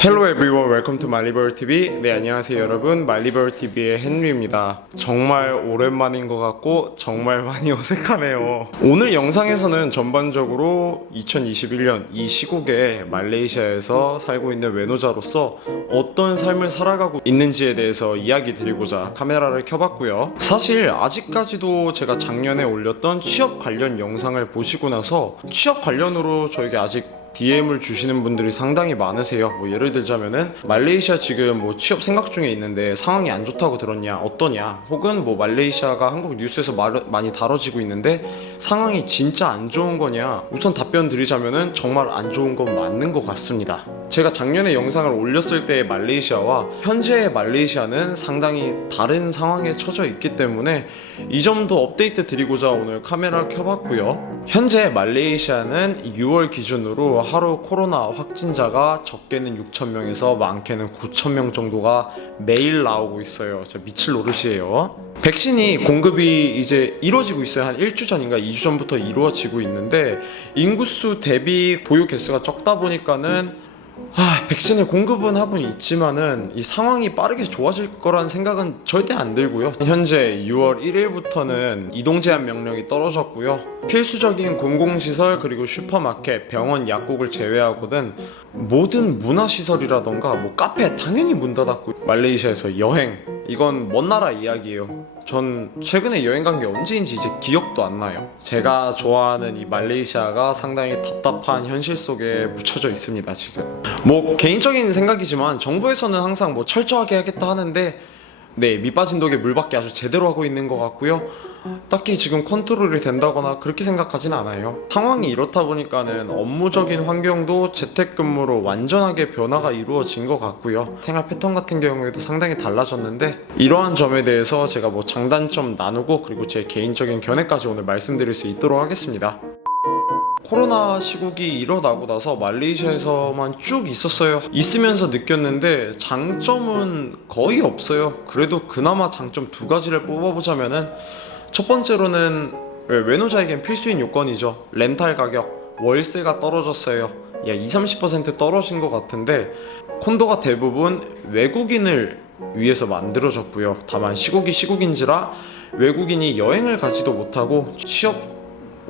Hello everyone, welcome to 말리버럴 TV. 네, 안녕하세요 여러분. 말리버럴 TV의 헨리입니다. 정말 오랜만인 것 같고 정말 많이 어색하네요. 오늘 영상에서는 전반적으로 2021년 이 시국에 말레이시아에서 살고 있는 외노자로서 어떤 삶을 살아가고 있는지에 대해서 이야기 드리고자 카메라를 켜봤고요. 사실 아직까지도 제가 작년에 올렸던 취업 관련 영상을 보시고 나서 취업 관련으로 저에게 아직 DM을 주시는 분들이 상당히 많으세요. 뭐 예를 들자면은 말레이시아 지금 뭐 취업 생각 중에 있는데 상황이 안 좋다고 들었냐, 어떠냐, 혹은 뭐 말레이시아가 한국 뉴스에서 많이 다뤄지고 있는데 상황이 진짜 안 좋은 거냐. 우선 답변 드리자면은 정말 안 좋은 건 맞는 것 같습니다. 제가 작년에 영상을 올렸을 때의 말레이시아와 현재의 말레이시아는 상당히 다른 상황에 처져 있기 때문에 이 점도 업데이트 드리고자 오늘 카메라를 켜봤고요. 현재 말레이시아는 6월 기준으로 하루 코로나 확진자가 적게는 6,000명에서 많게는 9,000명 정도가 매일 나오고 있어요. 진짜 미칠 노릇이에요. 백신이 공급이 이제 이루어지고 있어요. 한 1주 전인가 2주 전부터 이루어지고 있는데 인구수 대비 보유 개수가 적다 보니까는 백신을 공급은 하고 있지만은 이 상황이 빠르게 좋아질 거라는 생각은 절대 안 들고요. 현재 6월 1일부터는 이동 제한 명령이 떨어졌고요. 필수적인 공공시설 그리고 슈퍼마켓, 병원, 약국을 제외하고는 모든 문화시설이라던가 뭐 카페 당연히 문 닫았고, 말레이시아에서 여행, 이건 먼 나라 이야기예요. 전 최근에 여행 간 게 언제인지 이제 기억도 안 나요. 제가 좋아하는 이 말레이시아가 상당히 답답한 현실 속에 묻혀져 있습니다 지금. 뭐 개인적인 생각이지만 정부에서는 항상 뭐 철저하게 하겠다 하는데 밑 빠진 독에 물받기 아주 제대로 하고 있는 것 같고요. 딱히 지금 컨트롤이 된다거나 그렇게 생각하진 않아요. 상황이 이렇다 보니까는 업무적인 환경도 재택근무로 완전하게 변화가 이루어진 것 같고요. 생활 패턴 같은 경우에도 상당히 달라졌는데 이러한 점에 대해서 제가 뭐 장단점 나누고 그리고 제 개인적인 견해까지 오늘 말씀드릴 수 있도록 하겠습니다. 코로나 시국이 일어나고 나서 말레이시아에서만 쭉 있었어요. 있으면서 느꼈는데 장점은 거의 없어요. 그래도 그나마 장점 두 가지를 뽑아보자면은 첫 번째로는 외노자에겐 필수인 요건이죠. 렌탈 가격, 월세가 떨어졌어요. 20-30% 떨어진 것 같은데 콘도가 대부분 외국인을 위해서 만들어졌고요. 다만 시국이 시국인지라 외국인이 여행을 가지도 못하고 취업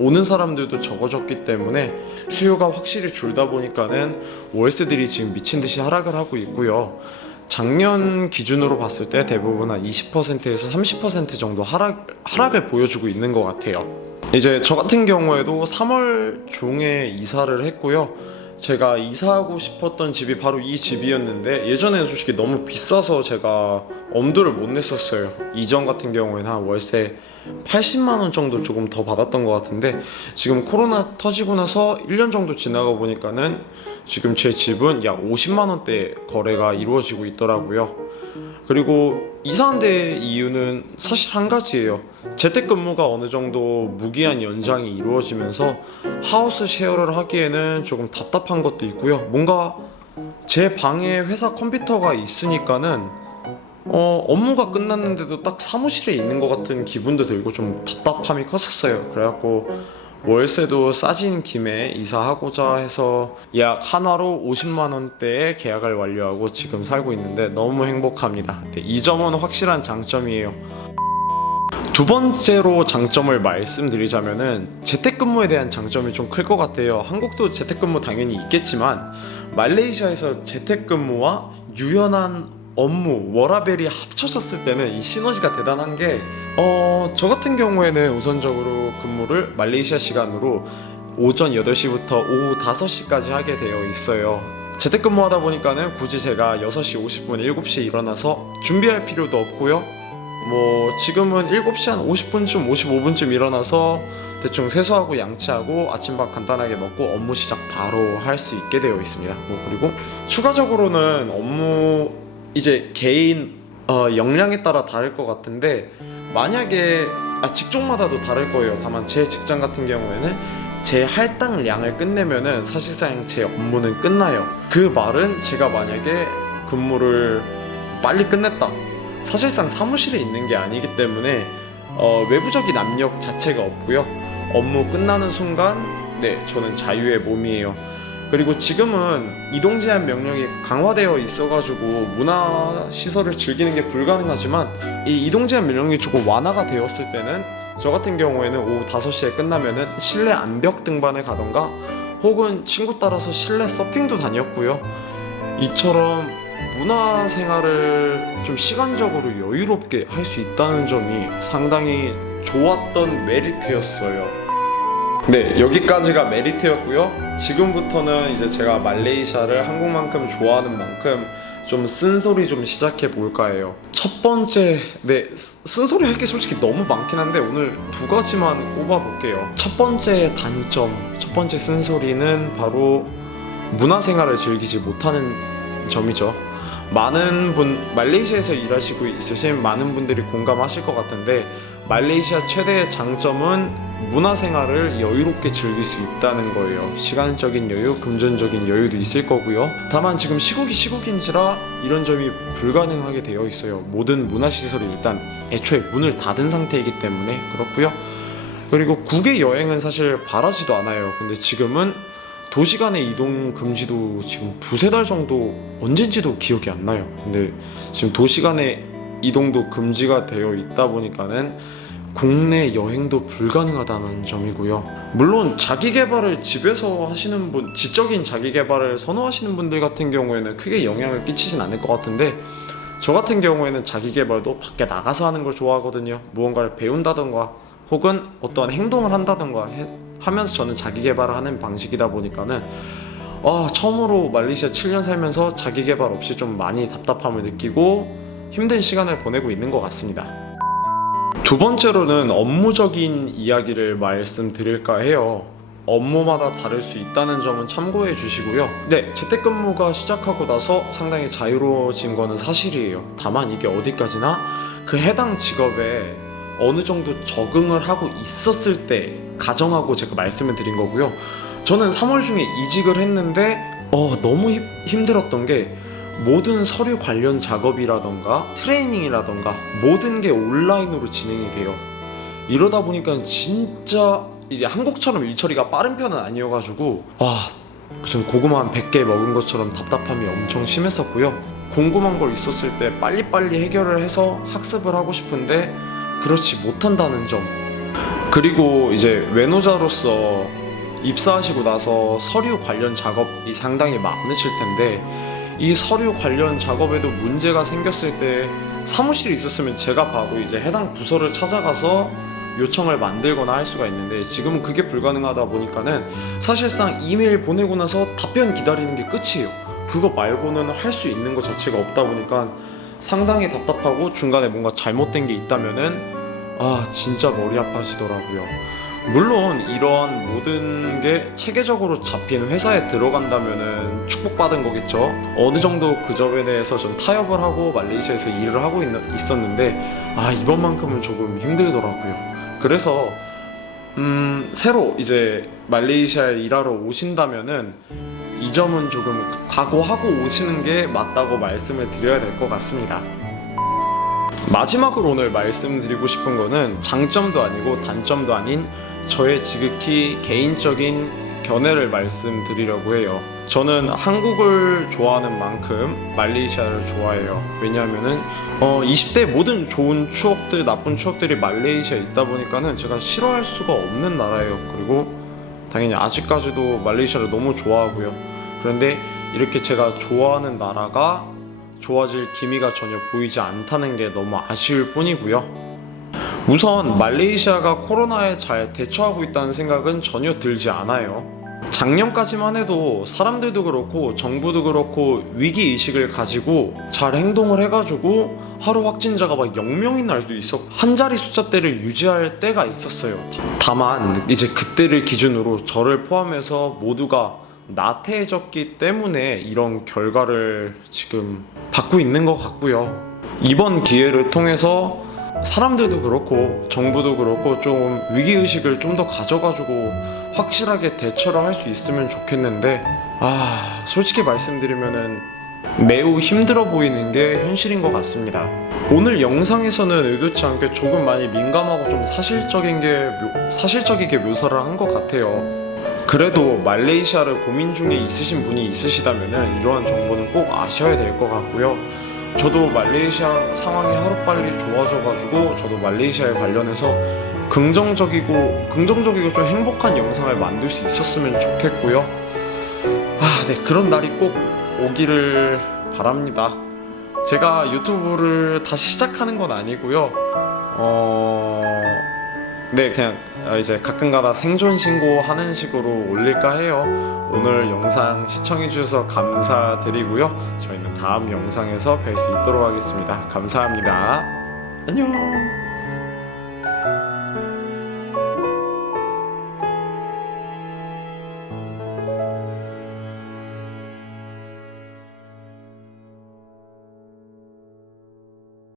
오는 사람들도 적어졌기 때문에 수요가 확실히 줄다 보니까는 월세들이 지금 미친듯이 하락을 하고 있고요. 작년 기준으로 봤을 때 대부분 한 20%에서 30% 정도 하락을 보여주고 있는 것 같아요. 이제 저 같은 경우에도 3월 중에 이사를 했고요. 제가 이사하고 싶었던 집이 바로 이 집이었는데 예전에는 솔직히 너무 비싸서 제가 엄두를 못 냈었어요. 이전 같은 경우에는 한 월세 80만원 정도 조금 더 받았던 것 같은데 지금 코로나 터지고 나서 1년 정도 지나가 보니까는 지금 제 집은 약 50만원대 거래가 이루어지고 있더라고요. 그리고 이사한 데 이유는 사실 한 가지예요. 재택근무가 어느 정도 무기한 연장이 이루어지면서 하우스 쉐어를 하기에는 조금 답답한 것도 있고요. 뭔가 제 방에 회사 컴퓨터가 있으니까는 업무가 끝났는데도 딱 사무실에 있는 것 같은 기분도 들고 좀 답답함이 컸었어요. 그래갖고 월세도 싸진 김에 이사하고자 해서 약 한화로 50만원대의 계약을 완료하고 지금 살고 있는데 너무 행복합니다. 이 점은 확실한 장점이에요. 두 번째로 장점을 말씀드리자면은 재택근무에 대한 장점이 좀 클 것 같아요. 한국도 재택근무 당연히 있겠지만 말레이시아에서 재택근무와 유연한 업무, 워라밸이 합쳐졌을 때는 이 시너지가 대단한 게 저 같은 경우에는 우선적으로 근무를 말레이시아 시간으로 오전 8시부터 오후 5시까지 하게 되어 있어요. 재택근무 하다 보니까는 굳이 제가 6시 50분, 7시에 일어나서 준비할 필요도 없고요. 뭐 지금은 7시 한 50분쯤, 55분쯤 일어나서 대충 세수하고 양치하고 아침밥 간단하게 먹고 업무 시작 바로 할 수 있게 되어 있습니다. 그리고 추가적으로는 업무 이제 개인 역량에 따라 다를 것 같은데 만약에 직종마다도 다를 거예요. 다만 제 직장 같은 경우에는 제 할당량을 끝내면은 사실상 제 업무는 끝나요. 그 말은 제가 만약에 근무를 빨리 끝냈다, 사실상 사무실에 있는 게 아니기 때문에 외부적인 압력 자체가 없고요. 업무 끝나는 순간 저는 자유의 몸이에요. 그리고 지금은 이동 제한 명령이 강화되어 있어가지고 문화 시설을 즐기는 게 불가능하지만, 이 이동 제한 명령이 조금 완화가 되었을 때는 저 같은 경우에는 오후 5시에 끝나면은 실내 암벽 등반을 가던가 혹은 친구 따라서 실내 서핑도 다녔고요. 이처럼 문화 생활을 좀 시간적으로 여유롭게 할 수 있다는 점이 상당히 좋았던 메리트였어요. 네, 여기까지가 메리트였고요. 지금부터는 이제 제가 말레이시아를 한국만큼 좋아하는 만큼 좀 쓴소리 좀 시작해 볼까 해요. 첫 번째, 네, 쓴소리 할 게 솔직히 너무 많긴 한데 오늘 2가지만 꼽아 볼게요. 첫 번째 단점, 첫 번째 쓴소리는 바로 문화생활을 즐기지 못하는 점이죠. 말레이시아에서 일하시고 있으신 많은 분들이 공감하실 것 같은데, 말레이시아 최대의 장점은 문화생활을 여유롭게 즐길 수 있다는 거예요. 시간적인 여유, 금전적인 여유도 있을 거고요. 다만 지금 시국인지라 이런 점이 불가능하게 되어 있어요. 모든 문화시설이 일단 애초에 문을 닫은 상태이기 때문에 그렇고요. 그리고 국외 여행은 사실 바라지도 않아요. 근데 지금은 도시 간의 이동 금지도 지금 2-3달 정도, 언젠지도 기억이 안 나요. 근데 지금 도시 간의 이동도 금지가 되어 있다 보니까는 국내 여행도 불가능하다는 점이고요. 물론 자기 개발을 집에서 하시는 분, 지적인 자기 개발을 선호하시는 분들 같은 경우에는 크게 영향을 끼치진 않을 것 같은데, 저 같은 경우에는 자기 개발도 밖에 나가서 하는 걸 좋아하거든요. 무언가를 배운다던가 혹은 어떠한 행동을 한다던가 하면서 저는 자기 개발을 하는 방식이다 보니까는 처음으로 말레이시아 7년 살면서 자기 개발 없이 좀 많이 답답함을 느끼고 힘든 시간을 보내고 있는 것 같습니다. 두 번째로는 업무적인 이야기를 말씀드릴까 해요. 업무마다 다를 수 있다는 점은 참고해 주시고요. 네, 재택근무가 시작하고 나서 상당히 자유로워진 거는 사실이에요. 다만 이게 어디까지나 그 해당 직업에 어느 정도 적응을 하고 있었을 때 가정하고 제가 말씀을 드린 거고요. 저는 3월 중에 이직을 했는데 너무 힘들었던 게, 모든 서류 관련 작업이라던가 트레이닝이라던가 모든 게 온라인으로 진행이 돼요. 이러다 보니까 진짜 이제 한국처럼 일처리가 빠른 편은 아니어가지고 무슨 고구마 한 100개 먹은 것처럼 답답함이 엄청 심했었고요. 궁금한 걸 있었을 때 빨리빨리 해결을 해서 학습을 하고 싶은데 그렇지 못한다는 점. 그리고 이제 외노자로서 입사하시고 나서 서류 관련 작업이 상당히 많으실 텐데, 이 서류 관련 작업에도 문제가 생겼을 때 사무실에 있었으면 제가 바로 이제 해당 부서를 찾아가서 요청을 만들거나 할 수가 있는데, 지금은 그게 불가능하다 보니까는 사실상 이메일 보내고 나서 답변 기다리는 게 끝이에요. 그거 말고는 할 수 있는 것 자체가 없다 보니까 상당히 답답하고, 중간에 뭔가 잘못된 게 있다면은 진짜 머리 아파지더라고요. 물론 이런 모든 게 체계적으로 잡힌 회사에 들어간다면은 축복받은 거겠죠. 어느 정도 그 점에 대해서 좀 타협을 하고 말레이시아에서 일을 하고 있었는데 이번만큼은 조금 힘들더라고요. 그래서 새로 이제 말레이시아에 일하러 오신다면은 이 점은 조금 각오하고 오시는 게 맞다고 말씀을 드려야 될 것 같습니다. 마지막으로 오늘 말씀드리고 싶은 거는 장점도 아니고 단점도 아닌 저의 지극히 개인적인 견해를 말씀드리려고 해요. 저는 한국을 좋아하는 만큼 말레이시아를 좋아해요. 왜냐하면은 20대 모든 좋은 추억들, 나쁜 추억들이 말레이시아에 있다 보니까는 제가 싫어할 수가 없는 나라예요. 그리고 당연히 아직까지도 말레이시아를 너무 좋아하고요. 그런데 이렇게 제가 좋아하는 나라가 좋아질 기미가 전혀 보이지 않다는 게 너무 아쉬울 뿐이고요. 우선 말레이시아가 코로나에 잘 대처하고 있다는 생각은 전혀 들지 않아요. 작년까지만 해도 사람들도 그렇고 정부도 그렇고 위기의식을 가지고 잘 행동을 해가지고 하루 확진자가 막 0명이 날 수도 있었고 한 자리 숫자대를 유지할 때가 있었어요. 다만 이제 그때를 기준으로 저를 포함해서 모두가 나태해졌기 때문에 이런 결과를 지금 받고 있는 것 같고요. 이번 기회를 통해서 사람들도 그렇고 정부도 그렇고 좀 위기의식을 좀 더 가져가지고 확실하게 대처를 할 수 있으면 좋겠는데 솔직히 말씀드리면은 매우 힘들어 보이는 게 현실인 것 같습니다. 오늘 영상에서는 의도치 않게 조금 많이 민감하고 좀 사실적이게 묘사를 한 것 같아요. 그래도 말레이시아를 고민 중에 있으신 분이 있으시다면 이러한 정보는 꼭 아셔야 될 것 같고요. 저도 말레이시아 상황이 하루빨리 좋아져가지고 저도 말레이시아에 관련해서 긍정적이고 좀 행복한 영상을 만들 수 있었으면 좋겠고요. 네, 그런 날이 꼭 오기를 바랍니다. 제가 유튜브를 다시 시작하는 건 아니고요. 네, 그냥 이제 가끔가다 생존 신고하는 식으로 올릴까 해요. 오늘 영상 시청해주셔서 감사드리고요. 저희는 다음 영상에서 뵐 수 있도록 하겠습니다. 감사합니다. 안녕.